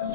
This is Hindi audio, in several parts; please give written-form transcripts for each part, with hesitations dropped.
Hello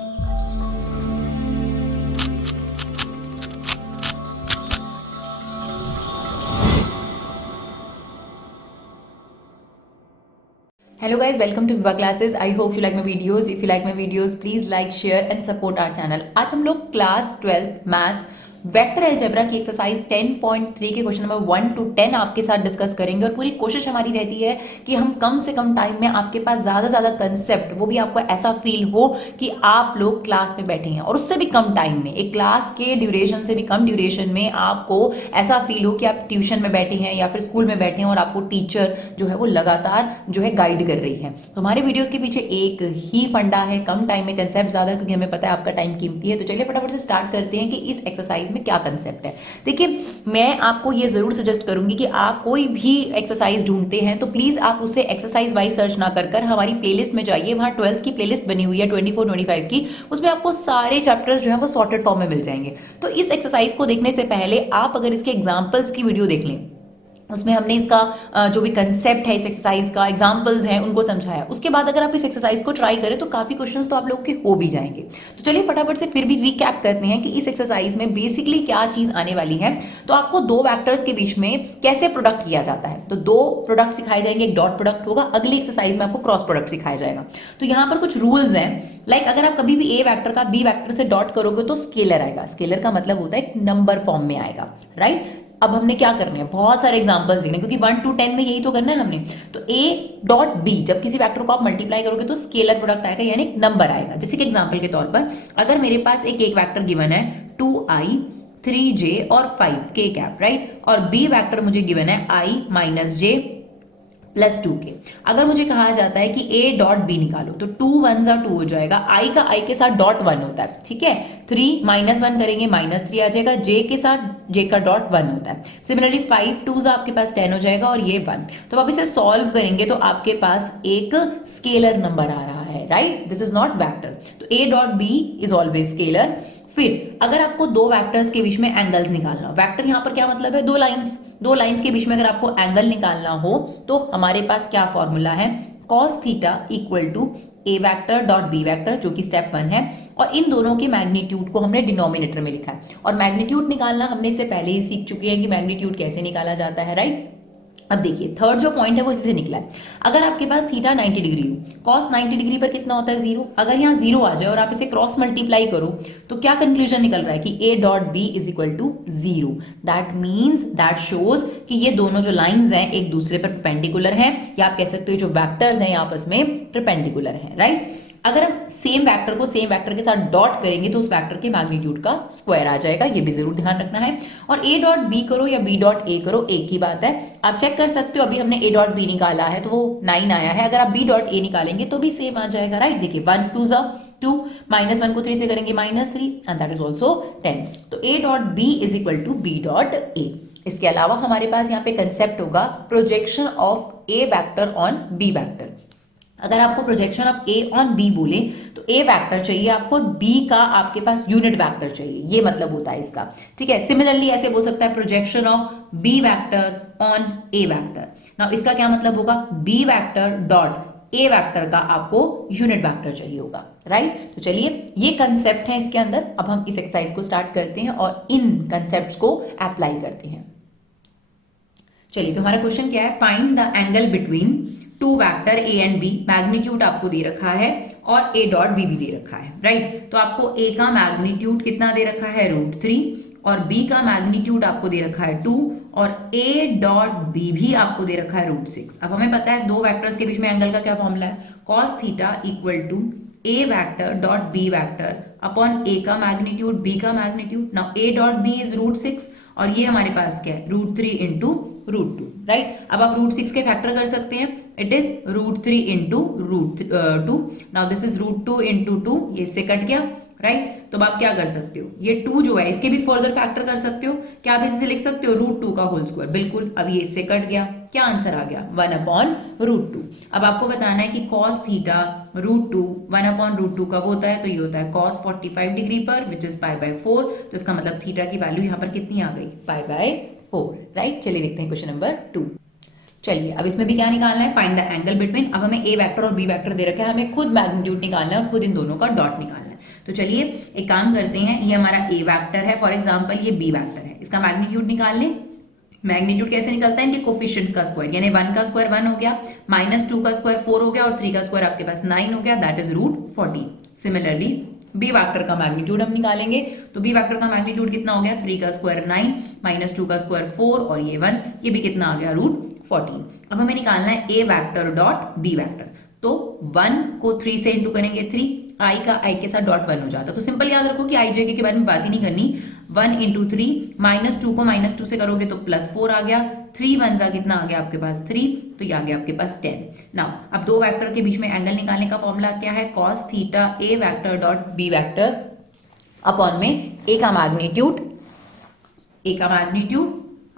guys, welcome to Viva Classes. I hope you like my videos. If you like my videos, please like, share and support our channel. आज हम लोग क्लास 12 मैथ्स वेक्टर अलजेब्रा की एक्सरसाइज 10.3 के क्वेश्चन नंबर 1 to 10 आपके साथ डिस्कस करेंगे और पूरी कोशिश हमारी रहती है कि हम कम से कम टाइम में आपके पास ज़्यादा ज़्यादा कंसेप्ट, वो भी आपको ऐसा फील हो कि आप लोग क्लास में बैठे हैं और उससे भी कम टाइम में, एक क्लास के ड्यूरेशन से भी कम ड्यूरेशन में आपको ऐसा फील हो कि आप ट्यूशन में बैठे हैं या फिर स्कूल में बैठे हैं और आपको टीचर जो है वो लगातार जो है गाइड कर रही है। तो हमारे वीडियोस के पीछे एक ही फंडा है, कम टाइम में कंसेप्ट ज़्यादा, क्योंकि हमें पता है आपका टाइम कीमती है। तो चलिए फटाफट से स्टार्ट करते हैं कि इस एक्सरसाइज में क्या कंसेप्ट है। देखिए, मैं आपको ये जरूर सजेस्ट करूंगी कि आप कोई भी एक्सरसाइज ढूंढते हैं तो प्लीज आप उसे एक्सरसाइज वाइज सर्च ना कर हमारी प्लेलिस्ट में जाइए। वहां 12th की प्लेलिस्ट बनी हुई है 24-25 की, उसमें आपको सारे चैप्टर्स जो है वो सॉर्टेड फॉर्म में मिल जाएंगे। तो इस एक्सरसाइज को देखने से पहले आप अगर इसके एग्जाम्पल्स की वीडियो देख लें, उसमें हमने इसका जो भी कंसेप्ट है इस एक्सरसाइज का, एग्जांपल्स हैं, उनको समझाया। उसके बाद अगर आप इस एक्सरसाइज को ट्राई करें तो काफी क्वेश्चंस तो आप लोगों के हो भी जाएंगे। तो चलिए फटाफट से फिर भी रिकैप करते हैं कि इस एक्सरसाइज में बेसिकली क्या चीज आने वाली है। तो आपको दो वेक्टर्स के बीच में कैसे प्रोडक्ट किया जाता है, तो दो प्रोडक्ट सिखाए जाएंगे, एक डॉट प्रोडक्ट होगा, अगली एक्सरसाइज में आपको क्रॉस प्रोडक्ट सिखाया जाएगा। तो यहाँ पर कुछ रूल्स हैं, लाइक अगर आप कभी भी ए वेक्टर का बी वेक्टर से डॉट करोगे तो स्केलर आएगा। स्केलर का मतलब होता है एक नंबर फॉर्म में आएगा, राइट। अब हमने क्या करना है, बहुत सारे एग्जांपल्स देखने, क्योंकि 1 to 10 में यही तो करना है हमने। तो ए डॉट बी, जब किसी वेक्टर को आप मल्टीप्लाई करोगे तो स्केलर प्रोडक्ट आएगा, यानी नंबर आएगा। जैसे कि एग्जांपल के तौर पर अगर मेरे पास एक वेक्टर गिवन है 2i 3j और 5k कैप, राइट, और बी वेक्टर मुझे गिवन है i minus j plus 2k। अगर मुझे कहा जाता है कि a डॉट बी निकालो तो 2 1 2 हो जाएगा, i का i के साथ डॉट 1 होता है, ठीक है। 3 माइनस 1 करेंगे -3 आ जाएगा, j के साथ j का डॉट 1 होता है। सिमिलरली 5 2 आपके पास 10 हो जाएगा और ये 1। तो आप इसे सॉल्व करेंगे तो आपके पास एक स्केलर नंबर आ रहा है, right. This is not vector. तो a dot B is always scalar. फिर अगर आपको दो वेक्टर्स के बीच में एंगल्स निकालना हो, वेक्टर यहां पर क्या मतलब है, दो लाइंस के बीच में अगर आपको एंगल निकालना हो तो हमारे पास क्या फॉर्मूला है, cos theta equal to A vector dot B vector, जो कि स्टेप 1 है, और इन दोनों के मैग्नीट्यूड को हमने डिनोमिनेटर में लिखा है। और मैग्नीट्यूड निकालना हमने इससे पहले ही सीख चुके हैं कि मैग्नीट्यूड कैसे निकाला जाता है, राइट। अब देखिए थर्ड जो पॉइंट है वो इससे निकला है। अगर आपके पास थीटा 90 डिग्री हो, कॉस 90 डिग्री पर कितना होता है, 0। अगर यहाँ 0 आ जाए और आप इसे क्रॉस मल्टीप्लाई करो तो क्या कंक्लूजन निकल रहा है कि a dot B is equal to 0। That means, that shows कि ये दोनों जो लाइंस हैं एक दूसरे पर परपेंडिकुलर हैं, या आप कह सकते हो जो वेक्टर्स हैं आपस में परपेंडिकुलर हैं, राइट। अगर हम सेम वेक्टर को सेम वेक्टर के साथ डॉट करेंगे तो उस वेक्टर के मैग्नीट्यूड का स्क्वायर आ जाएगा, ये भी जरूर ध्यान रखना है। और a डॉट बी करो या b डॉट a करो, एक ही बात है। आप चेक कर सकते हो, अभी हमने a डॉट b निकाला है तो वो 9 आया है, अगर आप b डॉट a निकालेंगे तो भी सेम आ जाएगा, राइट। देखिए 1 2 2, -1 को 3 से करेंगे -3 एंड दैट इज ऑल्सो 10। तो a dot b is equal to b dot a। इसके अलावा हमारे पास यहाँ पे कंसेप्ट होगा projection of a vector on b vector. अगर आपको projection of A on b बोले तो ए वेक्टर चाहिए आपको, बी का आपके पास यूनिट वेक्टर चाहिए, ये मतलब होता है इसका, ठीक है। सिमिलरली ऐसे बोल सकता है projection of b vector on a vector. Now इसका क्या मतलब होगा, b vector dot a vector का आपको यूनिट वेक्टर चाहिए होगा, राइट। तो चलिए ये कंसेप्ट है इसके अंदर। अब हम इस एक्सरसाइज को स्टार्ट करते हैं और इन कंसेप्ट को अप्लाई करते हैं। चलिए तो हमारा क्वेश्चन क्या है, find the angle between two vector A and B. Magnitude आपको दे रखा है और ए डॉट बी भी दे रखा है, राइट। तो आपको ए का मैग्नीट्यूड कितना दे रखा है, √3, और बी का मैग्नीट्यूड आपको दे रखा है 2, और ए डॉट बी भी आपको दे रखा है √6। अब हमें पता है दो वेक्टर्स के बीच में एंगल का क्या फॉर्मूला है, cos theta equal to A vector dot B vector upon A का मैग्नीट्यूड बी का magnitude. Now A dot B is √6 और ये हमारे पास क्या है, √3 इंटू √2, राइट। अब आप √6 के फैक्टर कर सकते हैं, it is √3 into √2। Now this is √2 into 2, ये इससे कट गया, राइट। तो अब आप क्या कर सकते हो, ये 2 जो है इसके भी फर्दर फैक्टर कर सकते हो। क्या आप इसे लिख सकते हो, √2 का होल स्क्वायर, बिल्कुल। अब ये इससे कट गया, क्या आंसर आ गया, 1/√2। अब आपको बताना है कि cos थीटा √2 1/√2 कब होता है, तो ये होता है cos 45 डिग्री पर, विच इज π/4। तो इसका मतलब थीटा की वैल्यू यहाँ पर कितनी आ गई, π/4, राइट। चलिए देखते हैं क्वेश्चन नंबर 2। चलिए अब इसमें भी क्या निकालना है, फाइंड द एंगल बिटवीन। अब हमें ए वेक्टर और बी वेक्टर दे रखा है, हमें खुद मैग्नीट्यूड निकालना है और खुद इन दोनों का डॉट निकालना है। तो चलिए एक काम करते हैं, ये हमारा ए वैक्टर है, फॉर एग्जाम्पल ये बी वैक्टर है, इसका मैग्नीट्यूड निकाल लें। मैग्नीट्यूड कैसे निकलता है, इनके कोफिशिएंट्स का स्क्वायर, यानी 1 का स्क्वायर 1 हो गया, -2 का स्क्वायर 4 हो गया और 3 का स्क्वायर आपके पास 9 हो गया, that is √14। Similarly B vector का मैग्नीट्यूड हम निकालेंगे, तो बी वैक्टर का मैग्नीट्यूड कितना हो गया, 3 का स्क्वायर 9, -2 का स्क्वायर 4 और ये 1, ये भी कितना आ गया, √14। अब हमें निकालना है ए वैक्टर डॉट बी वैक्टर, तो 1 को 3 से इंटू करेंगे 3, आई का आई के साथ डॉट 1 हो जाता, तो सिंपल याद रखो कि आई जे के बारे में बात ही नहीं करनी। 1 इंटू 3, -2 को -2 से करोगे तो +4 आ गया, 3 1 जा कितना आ गया आपके पास 3, तो ये आ गया आपके पास 10। नाउ अब दो वेक्टर के बीच में एंगल निकालने का फॉर्मूला क्या है, cos theta A vector dot B vector upon में ए का मैग्नीट्यूड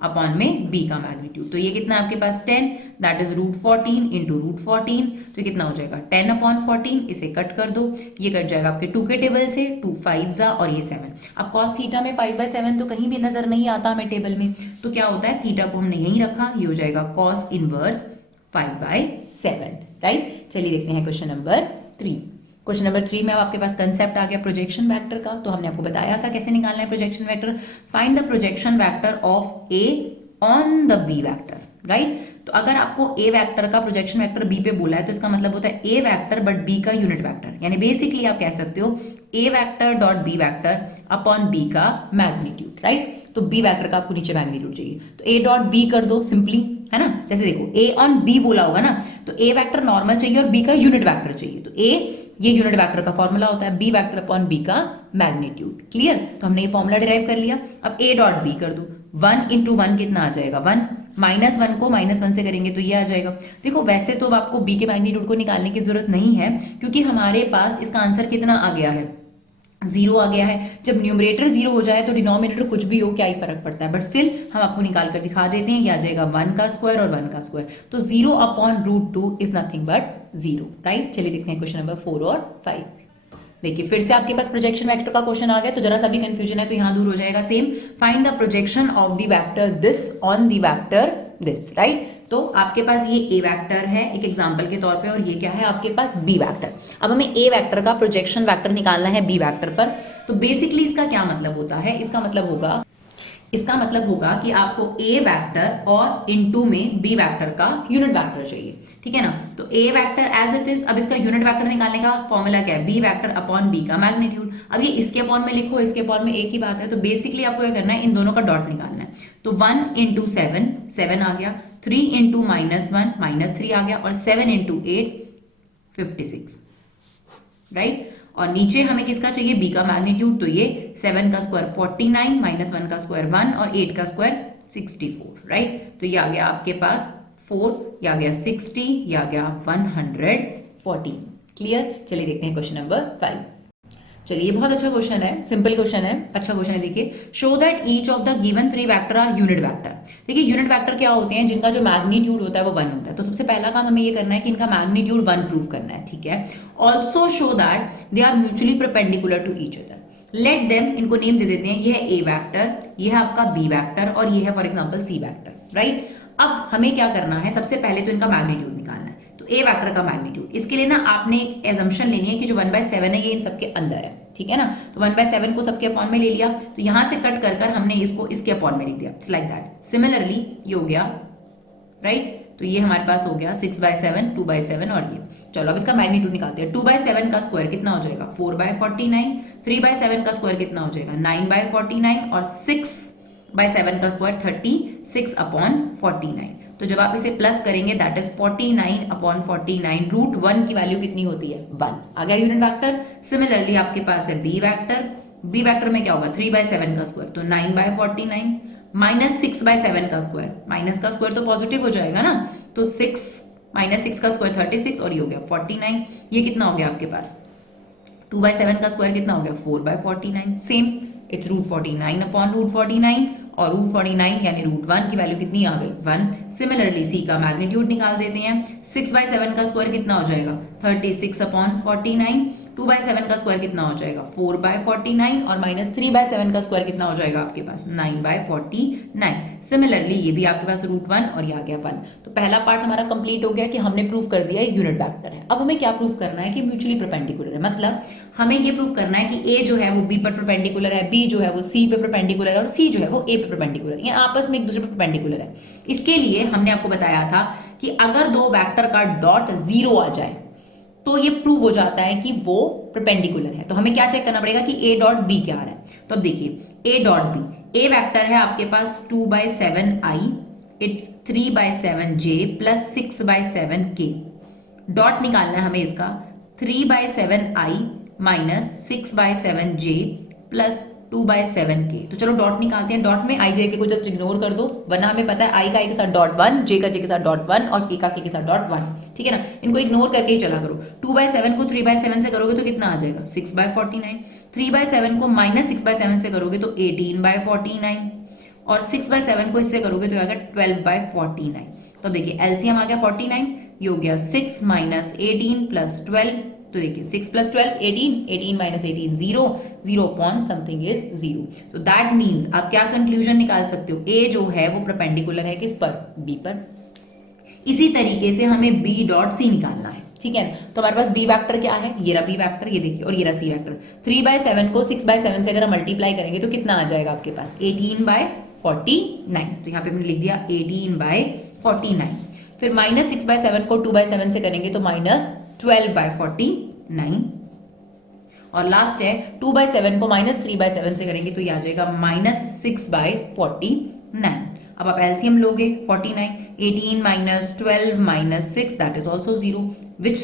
अपॉन में बी का मैग्नीट्यूड, तो ये कितना आपके पास 10, दैट इज √14 इंटू √14, तो कितना हो जाएगा 10/14, इसे कट कर दो, ये कट जाएगा आपके 2 के टेबल से, 2 5 जा और ये 7। अब cos थीटा में 5/7 तो कहीं भी नजर नहीं आता हमें टेबल में, तो क्या होता है, थीटा को हमने यहीं रखा, ये हो जाएगा cos इनवर्स 5/7, राइट। चलिए देखते हैं क्वेश्चन नंबर 3। क्वेश्चन नंबर 3 में अब आपके पास कंसेप्ट आ गया प्रोजेक्शन वेक्टर का, तो हमने आपको बताया था कैसे निकालना है projection vector. Find the projection vector of A on the B vector, right. तो अगर आपको ए वेक्टर का प्रोजेक्शन वेक्टर बी पे बोला है तो इसका मतलब होता है ए वेक्टर बट बी का यूनिट वेक्टर, यानी बेसिकली आप कह सकते हो A vector dot B vector upon B का मैग्नीट्यूड, राइट। तो बी वेक्टर का आपको नीचे मैग्नीट्यूड चाहिए, तो ए डॉट बी कर दो सिंपली, है ना। जैसे देखो ए ऑन बी बोला होगा ना, तो ए वेक्टर नॉर्मल चाहिए और बी का यूनिट वेक्टर चाहिए, तो ए ये यूनिट वेक्टर का फॉर्मूला होता है बी वेक्टर अपॉन बी का मैग्नीट्यूड, क्लियर। तो हमने ये फॉर्मूला डिराइव कर लिया। अब ए डॉट बी कर दो, 1 इंटू 1 कितना आ जाएगा 1, -1 को -1 से करेंगे तो ये आ जाएगा। देखो वैसे तो आपको बी के मैग्नीट्यूड को निकालने की जरूरत नहीं है, क्योंकि हमारे पास इसका आंसर कितना आ गया है, 0 आ गया है। जब न्यूमरेटर 0 हो जाए तो डिनोमिनेटर कुछ भी हो, क्या ही फर्क पड़ता है, बट स्टिल हम आपको निकाल कर दिखा देते हैं, ये आ जाएगा 1 का स्क्वायर और 1 का स्क्वायर, तो 0/√2 इज नथिंग बट 0, राइट। चलिए देखते हैं क्वेश्चन नंबर 4 और 5। देखिए फिर से आपके पास प्रोजेक्शन वेक्टर का क्वेश्चन आ गया, तो जरा सा भी कंफ्यूजन है तो यहां दूर हो जाएगा। Same, find the projection of the vector this on the vector this, right. तो आपके पास ये ए वेक्टर है एक एग्जांपल के तौर पे, और ये क्या है आपके पास बी वेक्टर। अब हमें ए वेक्टर का प्रोजेक्शन वेक्टर निकालना है बी वेक्टर पर, तो बेसिकली इसका क्या मतलब होता है, इसका मतलब होगा कि आपको ए वेक्टर और इनटू में बी वेक्टर का यूनिट वेक्टर चाहिए, ठीक है ना। तो ए वेक्टर एज इट इज, अब इसका यूनिट वेक्टर निकालने का फॉर्मूला क्या है, बी वेक्टर अपॉन बी का मैग्नीट्यूड। अब ये इसके अपॉन में लिखो, इसके अपॉन में एक ही बात है, तो बेसिकली आपको क्या करना है, इन दोनों का डॉट निकालना है। तो 1 इंटू 7 7 आ गया, 3 इंटू -1 -3 आ गया, और 7 इंटू 8 56, राइट। और नीचे हमें किसका चाहिए, बी का मैग्नीट्यूड, तो ये 7 का स्क्वायर 49, -1 का स्क्वायर 1 और 8 का स्क्वायर 64, राइट। तो ये आ गया आपके पास 4, ये आ गया 60, ये आ गया 114, क्लियर। चलिए देखते हैं क्वेश्चन नंबर 5। चलिए बहुत अच्छा क्वेश्चन है, सिंपल क्वेश्चन है, अच्छा क्वेश्चन है। देखिए, show that each of the given 3 vector are unit vector. देखिए यूनिट वेक्टर क्या होते हैं, जिनका जो मैग्नीट्यूड होता है वो 1 होता है। तो सबसे पहला काम हमें ये करना है कि इनका मैग्नीट्यूड 1 प्रूव करना है, ठीक है। Also show that they are mutually perpendicular to each other. Let them, इनको नेम दे देते हैं, ये है ए वेक्टर, ये है आपका बी वेक्टर और ये है for example C vector, right. अब हमें क्या करना है, सबसे पहले तो इनका मैग्नीट्यूड निकालना है। तो ए वेक्टर का मैग्नीट्यूड, इसके लिए ना आपने एक एजम्पशन लेनी है कि जो 1/7 है ये इन सबके अंदर है, ठीक है ना। तो 1/7 को सबके अपॉन में ले लिया, तो यहां से कट कर कर हमने इसको इसके अपॉन में लिख दिया, इट्स लाइक दैट। सिमिलरली ये हो गया, राइट। तो ये हमारे पास हो गया 6/7, 2/7 और ये। चलो अब इसका मैग्नीट्यूड निकालते हैं। 2/7 का स्क्वायर कितना हो जाएगा, 4/49। 3/7 का स्क्वायर कितना हो जाएगा, 9/49 और 6/7 का स्क्वायर 36/49। तो जब आप इसे प्लस करेंगे दैट इज 49/49, √1 की वैल्यू कितनी होती है, 1 आ गया यूनिट वेक्टर। सिमिलरली आपके पास है बी वेक्टर, बी वेक्टर में क्या होगा, 3/7 का स्क्वायर तो 9/49 -6/7 का स्क्वायर, माइनस का स्क्वायर तो पॉजिटिव हो जाएगा ना, तो 6 -6 का स्क्वायर 36 और ये हो गया 49। ये कितना हो गया आपके पास, 2/7 का स्क्वायर कितना हो गया, 4/49। सेम, इट्स √49/√49 और √49 यानी √1 की वैल्यू कितनी आ गई, 1। सिमिलरली सी का मैग्नीट्यूड निकाल देते हैं। 6/7 का स्क्वायर कितना हो जाएगा, 36/49। 2/7 का स्क्वायर कितना हो जाएगा 4/49 और -3/7 का स्क्वायर कितना हो जाएगा आपके पास 9/49। सिमिलरली ये भी आपके पास √1 और ये आ गया 1। तो पहला पार्ट हमारा कंप्लीट हो गया कि हमने प्रूव कर दिया यूनिट वेक्टर है। अब हमें क्या प्रूव करना है कि म्यूचुअली परपेंडिकुलर है, मतलब हमें ये प्रूव करना है कि ए जो है वो बी पर परपेंडिकुलर है, बी जो है वो सी पे परपेंडिकुलर है और सी जो है वो ए पे परपेंडिकुलर है, ये आपस में एक दूसरे पर परपेंडिकुलर है। इसके लिए हमने आपको बताया था कि अगर दो वेक्टर का डॉट 0 आ जाए तो ये प्रूव हो जाता है कि वो परपेंडिकुलर है। तो हमें क्या चेक करना पड़ेगा कि ए डॉट बी क्या आ रहा है। तो अब देखिए A dot B, A vector है आपके पास 2/7i, it's 3/7j plus 6/7k। Dot निकालना है हमें इसका 3/7i minus 6/7j plus 2/7k। तो चलो डॉट निकालते हैं। डॉट में आई जे के को जस्ट इग्नोर कर दो, वरना हमें पता है आई का आई के साथ डॉट 1, जे का जे के साथ डॉट 1 और के का के साथ डॉट 1, ठीक है ना। इनको इग्नोर करके ही चला करो। 2/7 को 3/7 से करोगे तो कितना आ जाएगा 6/49। 3/7 को माइनस 6/7 से करोगे तो 18/49 और 6/7 को इससे करोगे तो आएगा 12/49। तो देखिए एलसीएम आ गया 49, ये हो गया 6 माइनस 18 प्लस 12। तो देखिए 6 plus 12 18, 18 minus 18 0, 0 upon something is 0। तो दैट मीन्स आप क्या कंक्लूजन निकाल सकते हो, ए जो है वो परपेंडिकुलर है किस पर, बी पर। इसी तरीके से हमें बी डॉट सी निकालना है, ठीक है। तो हमारे पास बी वेक्टर क्या है, ये रहा बी वेक्टर, ये देखिए, और ये रहा सी वेक्टर। 3/7 को 6/7 से अगर हम मल्टीप्लाई करेंगे तो कितना आ जाएगा आपके पास 18/49। तो यहाँ पे हमने लिख दिया 18/49। फिर माइनस 6/7 को 2/7 से करेंगे तो माइनस 12/49 और लास्ट है 2/7 को माइनस 3/7 से करेंगे तो ये आ जाएगा माइनस 6/49। अब आप एलसीएम लोगे 49, 18 minus 12 minus 6 that is also 0, which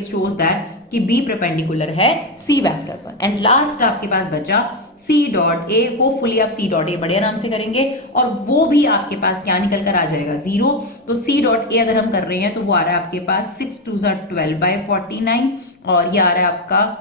shows that कि बी परपेंडिकुलर है सी वेक्टर पर। एंड लास्ट आपके पास बचा सी डॉट ए। होपफुली आप सी डॉट ए बड़े आराम से करेंगे और वो भी आपके पास क्या निकल कर आ जाएगा 0। तो सी डॉट ए अगर हम कर रहे हैं तो वो आ रहा है आपके पास 6 2 12/49 और ये आ रहा है आपका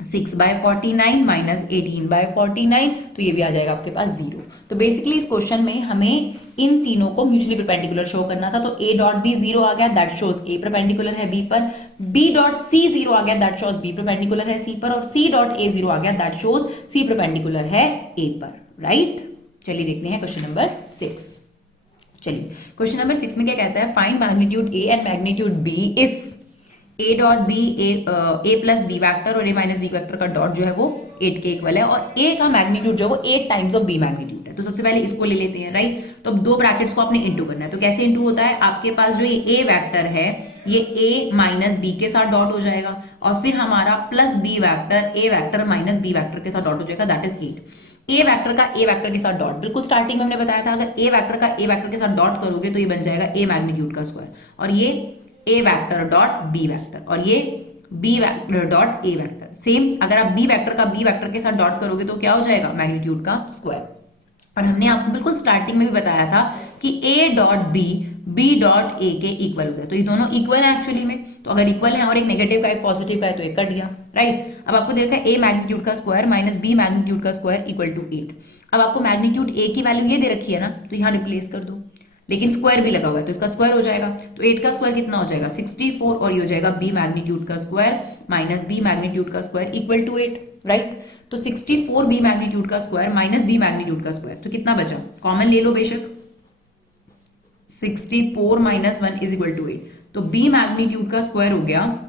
6/49 माइनस 18/49। तो ये भी आ जाएगा आपके पास 0। तो बेसिकली इस क्वेश्चन में हमें इन तीनों को म्यूचुअली परपेंडिकुलर शो करना था। तो ए डॉट बी 0 आ गया, दैट शोज ए परपेंडिकुलर है बी पर। बी डॉट सी 0 आ गया, दैट शोज बी परपेंडिकुलर है सी पर। और सी डॉट ए 0 आ गया, दैट शोज सी परपेंडिकुलर है ए पर, राइट। चलिए देखते हैं क्वेश्चन नंबर 6। चलिए क्वेश्चन नंबर 6 में क्या कहता है, find magnitude A and magnitude B if A dot B A plus B vector और ए माइनस बी वैक्टर का डॉट जो है वो 8 के इक्वल है और ए का मैग्नीट्यूड जो है वो 8 टाइम्स ऑफ बी मैग्नीट्यूड है। तो सबसे पहले इसको ले लेते हैं, राइट। तो अब दो ब्रैकेट्स को आपने इंटू करना है। तो कैसे इंटू होता है, आपके पास जो ये ए वैक्टर है ये ए माइनस बी के साथ डॉट हो जाएगा और फिर हमारा plus B vector A vector minus B vector के साथ डॉट हो जाएगा, दैट इज 8। ए वैक्टर का ए वैक्टर के साथ डॉट, बिल्कुल स्टार्टिंग में हमने बताया था अगर ए वैक्टर का ए वैक्टर के साथ डॉट करोगे तो ये बन जाएगा ए मैग्नीट्यूड का स्क्वायर और ये A vector dot B vector और ये B vector dot A vector. Same अगर आप बी वैक्टर का बी वैक्टर के साथ डॉट करोगे तो क्या हो जाएगा मैग्नीट्यूड का स्क्वायर। और हमने आपको बिल्कुल स्टार्टिंग में भी बताया था कि A dot B dot A के इक्वल हो गया। तो ये दोनों इक्वल है एक्चुअली में। तो अगर इक्वल है और एक नेगेटिव का एक पॉजिटिव का है तो एक कट गया, राइट। अब आपको देखा ए मैग्नीट्यूड का स्क्वायर माइनस बी मैग्नीट्यूड का स्क्वायर इक्वल टू 8। अब आपको मैग्नीट्यूड ए की वैल्यू ये दे रखी है ना, तो यहाँ रिप्लेस कर दो, लेकिन स्क्वायर भी लगा हुआ है तो इसका स्क्वायर हो जाएगा। तो 8 का स्क्वायर कितना हो जाएगा 64 और ये हो जाएगा बी मैग्नीट्यूड का स्क्वायर माइनस बी मैग्नीट्यूड का स्क्वायर इक्वल टू 8, राइट। तो 64 बी मैग्नीट्यूड का स्क्वायर माइनस बी मैग्नीट्यूड का स्क्वायर, तो कितना बचा, कॉमन ले लो बेशक, 64 माइनस 1 इज इक्वल टू 8। तो बी मैग्नीट्यूड का स्क्वायर हो गया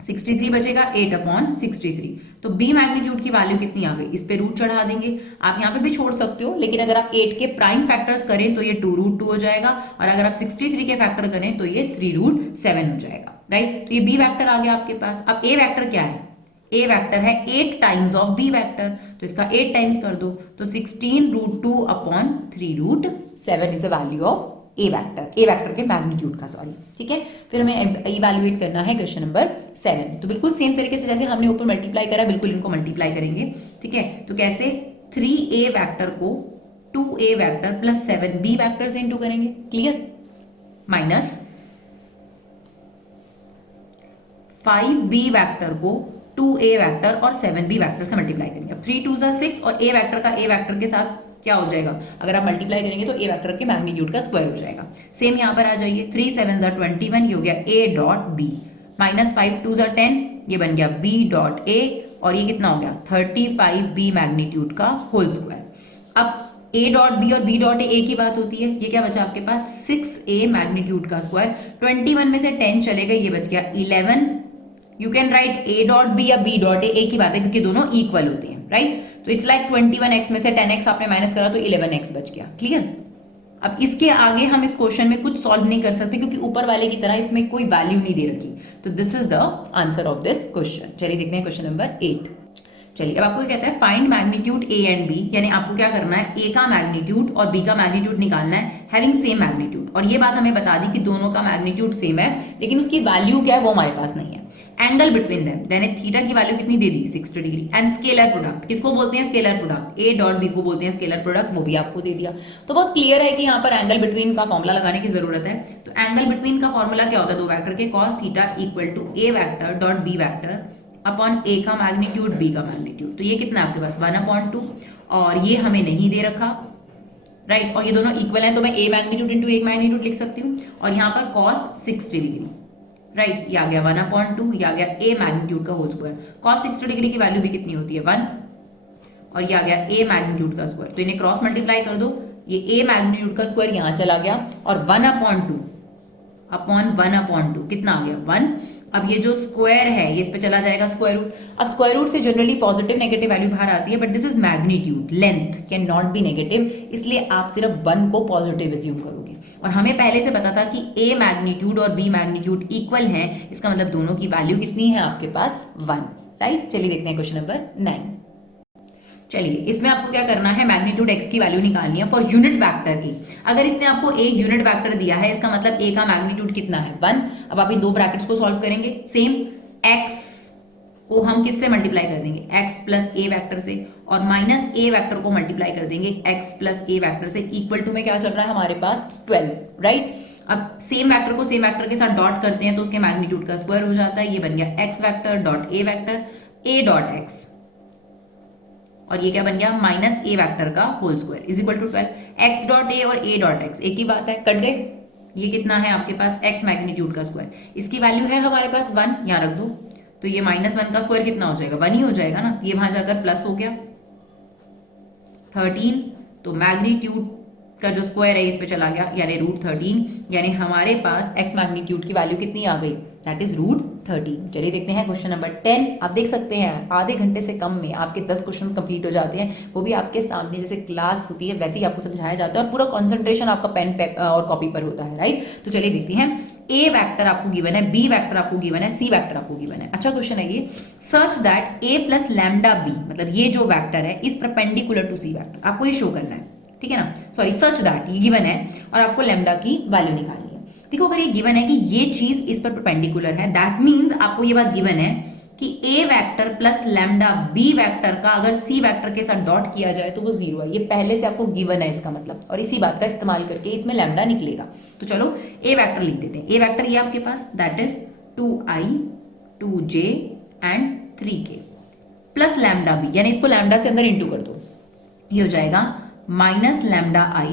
63 बचेगा 8/63। तो बी मैग्नीट्यूड की वैल्यू कितनी आ गई, इस पे रूट चढ़ा देंगे। आप यहाँ पे भी छोड़ सकते हो, लेकिन अगर आप 8 के प्राइम फैक्टर्स करें तो ये 2√2 हो जाएगा और अगर आप 63 के फैक्टर करें तो ये 3√7 हो जाएगा, राइट। तो ये बी वैक्टर आ गया आपके पास। अब ए वैक्टर क्या है, ए वैक्टर है 8 टाइम्स ऑफ बी वैक्टर, तो इसका 8 टाइम्स कर दो तो 16√2/3√7 is the value of A vector के मैग्नीट्यूड का, सॉरी, ठीक है। फिर हमें इवैल्यूएट करना है क्वेश्चन नंबर 7। तो बिल्कुल सेम तरीके से जैसे हमने ऊपर मल्टीप्लाई करा बिल्कुल इनको मल्टीप्लाई करेंगे, ठीक है। तो कैसे, 3a वैक्टर को 2a vector plus 7b vector से इंटू करेंगे, क्लियर, माइनस 5b वैक्टर को 2a वैक्टर और 7b वैक्टर से मल्टीप्लाई करेंगे। अब 3 2 6 और a वैक्टर का a वैक्टर के साथ क्या हो जाएगा, अगर आप मल्टीप्लाई करेंगे तो ए वेक्टर के मैग्नीट्यूड का स्क्वायर हो जाएगा। सेम यहां पर आ जाइए, 3 7 21, ये हो गया ए डॉट बी, माइनस 5 2 10, ये बन गया b डॉट a और ये कितना हो गया 35b मैग्नीट्यूड का होल स्क्वायर। अब a डॉट b और b डॉट a की बात होती है, ये क्या बचा आपके पास 6a मैग्नीट्यूड का स्क्वायर, 21 में से 10 चले गए, ये बच गया 11। You can write a dot b या b डॉट a की बात है क्योंकि दोनों इक्वल होते हैं, राइट? तो इट्स लाइक 21x में से 10x आपने माइनस करा तो 11x बच गया। क्लियर? अब इसके आगे हम इस क्वेश्चन में कुछ सॉल्व नहीं कर सकते क्योंकि ऊपर वाले की तरह इसमें कोई वैल्यू नहीं दे रखी। तो this is the answer of this question. चलिए देखते हैं क्वेश्चन नंबर 8। चलिए अब आपको कहता है find magnitude a and b, यानी आपको क्या करना है a का मैग्नीट्यूड और b का मैग्नीट्यूड निकालना है हैविंग सेम मैग्नीट्यूड। और ये बात हमें बता दी कि दोनों का मैग्नीट्यूड सेम है लेकिन उसकी वैल्यू क्या है वो हमारे पास नहीं है। Angle between them, then theta की वैल्यू कितनी दे दी 60 डिग्री। एंड स्केलर प्रोडक्ट, किसको बोलते हैं scalar product, a dot b को बोलते हैं स्केलर प्रोडक्ट, वो भी आपको दे दिया। तो बहुत क्लियर है कि यहाँ पर एंगल बिटवीन का फॉर्मूला लगाने की जरूरत है। तो एंगल बिटवीन का फॉर्मूला क्या होता है, दो वेक्टर के cos theta equal to a vector dot b vector upon a का मैग्नीट्यूड b का मैग्नीट्यूड। तो ये कितना है आपके पास 1/2 और ये हमें नहीं दे रखा, राइट? और ये दोनों इक्वल हैं तो मैं a मैग्नीट्यूड इंटू एक मैग्नीट्यूड लिख सकती हूँ। और यहाँ पर cos 60 डिग्री, राइट? ये आ गया 1/2, ये आ गया a मैग्नीट्यूड का होल स्क्वायर। cos 60 डिग्री की वैल्यू भी कितनी होती है 1 और ये आ गया a मैग्नीट्यूड का स्क्वायर। तो इन्हें क्रॉस मल्टीप्लाई कर दो, ये a मैग्नीट्यूड का स्क्वायर यहाँ चला गया और 1/2 अपॉन 1/2 कितना आ गया 1। अब ये जो स्क्वायर है ये इस पे चला जाएगा स्क्वायर रूट। अब स्क्वायर रूट से जनरली पॉजिटिव नेगेटिव वैल्यू बाहर आती है but this is magnitude, length can not be negative, इसलिए आप सिर्फ 1 को पॉजिटिव एज्यूम करोगे। और हमें पहले से पता था कि a मैग्नीट्यूड और b मैग्नीट्यूड इक्वल हैं, इसका मतलब दोनों की वैल्यू कितनी है आपके पास 1, राइट? चलिए देखते हैं क्वेश्चन नंबर 9। चलिए इसमें आपको क्या करना है, मैग्नीट्यूड x की वैल्यू निकालनी है फॉर यूनिट वेक्टर की। अगर इसने आपको एक यूनिट वेक्टर दिया है इसका मतलब a का मैग्नीट्यूड कितना है 1। अब आप इन दो ब्रैकेट्स को सॉल्व करेंगे, सेम x को हम किससे मल्टीप्लाई कर देंगे x प्लस a वेक्टर से और माइनस a वेक्टर को मल्टीप्लाई कर देंगे x प्लस a वेक्टर से। इक्वल टू में क्या चल रहा है हमारे पास 12, राइट? अब सेम वेक्टर को सेम वेक्टर के साथ डॉट करते हैं तो उसके मैग्नीट्यूड का स्क्वायर हो जाता है। ये बन गया x vector dot a vector a dot x और ये क्या बन गया माइनस a वेक्टर का whole square is equal to 12। x dot a और a डॉट x एक ही बात है, कट गए। ये कितना है आपके पास x मैग्नीट्यूड का स्क्वायर, इसकी वैल्यू है हमारे पास 1, यहाँ रख दो। तो ये -1 का स्क्वायर कितना हो जाएगा 1 ही हो जाएगा ना। ये वहां जाकर प्लस हो गया 13, तो मैग्नीट्यूड का जो स्क्वायर है इस पे चला गया यानी √13, यानी हमारे पास x मैग्नीट्यूड की वैल्यू कितनी आ गई दैट इज √13। चलिए देखते हैं क्वेश्चन नंबर 10। आप देख सकते हैं आधे घंटे से कम में आपके 10 क्वेश्चन कंप्लीट हो जाते हैं, वो भी आपके सामने जैसे क्लास होती है वैसे ही आपको समझाया जाता है और पूरा कंसंट्रेशन आपका पेन और कॉपी पर होता है, राइट? तो चलिए देखते हैं। a वेक्टर आपको गिवन है, b वेक्टर आपको गिवन है, c वेक्टर आपको गिवन है। अच्छा क्वेश्चन है ये। Such that a plus lambda b, मतलब ये जो वेक्टर है is perpendicular to c vector, आपको ये शो करना है, ठीक है ना? सॉरी, सच दैट ये गिवन है और आपको लैम्डा की वैल्यू निकालनी है। देखो अगर ये गिवन है कि ये चीज इस पर परपेंडिकुलर है, दैट मींस आपको ये बात गिवन है कि a vector plus lambda b vector का अगर c वेक्टर के साथ डॉट किया जाए तो वो 0 है। ये पहले से आपको गिवन है इसका मतलब, और इसी बात का इस्तेमाल करके इसमें लैम्डा निकलेगा। तो चलो a वेक्टर लिख देते हैं। a वेक्टर ये आपके पास that is 2i 2j and 3k plus lambda b, यानी इसको लैम्डा से अंदर इंटू कर दो, ये हो जाएगा minus lambda i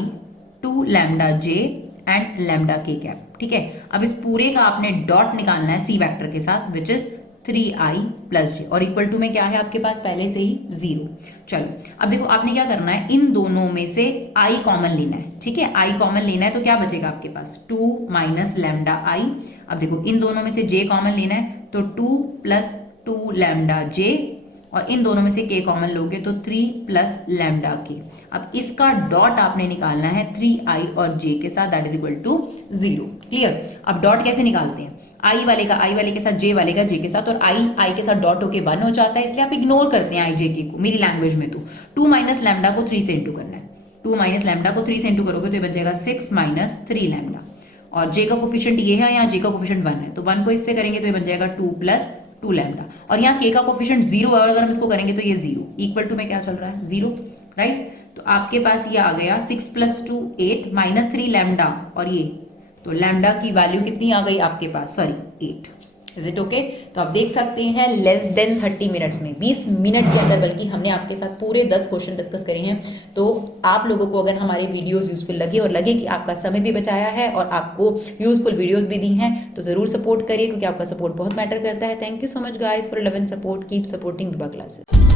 2 lambda j and lambda k cap, ठीक है? अब इस पूरे का आपने डॉट निकालना है c वेक्टर के साथ which is 3i plus j और इक्वल टू में क्या है आपके पास पहले से ही 0। चलो अब देखो आपने क्या करना है, इन दोनों में से i कॉमन लेना है, ठीक है? i कॉमन लेना है तो क्या बचेगा आपके पास 2 माइनस लैम्डा i। अब देखो इन दोनों में से j कॉमन लेना है तो 2 प्लस 2 लैम्डा j और इन दोनों में से k कॉमन लोगे तो 3 प्लस लैम्डा k। अब इसका डॉट आपने निकालना है 3i और j के साथ that is equal to 0। Clear? अब डॉट कैसे निकालते हैं, i वाले का i वाले के साथ, j वाले का j के साथ, और i के साथ डॉट होके 1 हो जाता है, इसलिए आप इग्नोर करते हैं i j k को। मेरी लैंग्वेज में तो 2 माइनस लैम्डा को 3 से इंटू करना है। 2 माइनस लैम्डा को 3 से इंटू करोगे तो ये बच जाएगा 6 माइनस 3 लैम्डा और j का कोफिशिएंट ये है, यहाँ j का कोफिशिएंट 1 है तो 1 को इससे करेंगे तो ये बन जाएगा 2 प्लस 2 लैम्डा और यहाँ k का कोफिशिएंट 0 है और अगर हम इसको करेंगे तो ये 0 इक्वल टू में क्या चल रहा है 0, राइट? तो आपके पास ये आ गया 6 प्लस 2 8 माइनस 3 लैम्डा और ये, तो लैम्डा की वैल्यू कितनी आ गई आपके पास, सॉरी 8। Is it okay? तो आप देख सकते हैं लेस देन 30 मिनट्स में, 20 मिनट के अंदर बल्कि हमने आपके साथ पूरे 10 क्वेश्चन डिस्कस करे हैं। तो आप लोगों को अगर हमारे वीडियोस यूजफुल लगे और लगे कि आपका समय भी बचाया है और आपको यूजफुल वीडियोस भी दी हैं, तो जरूर सपोर्ट करिए क्योंकि आपका सपोर्ट बहुत मैटर करता है। Thank you so much guys for love and support. Keep supporting Vibha classes.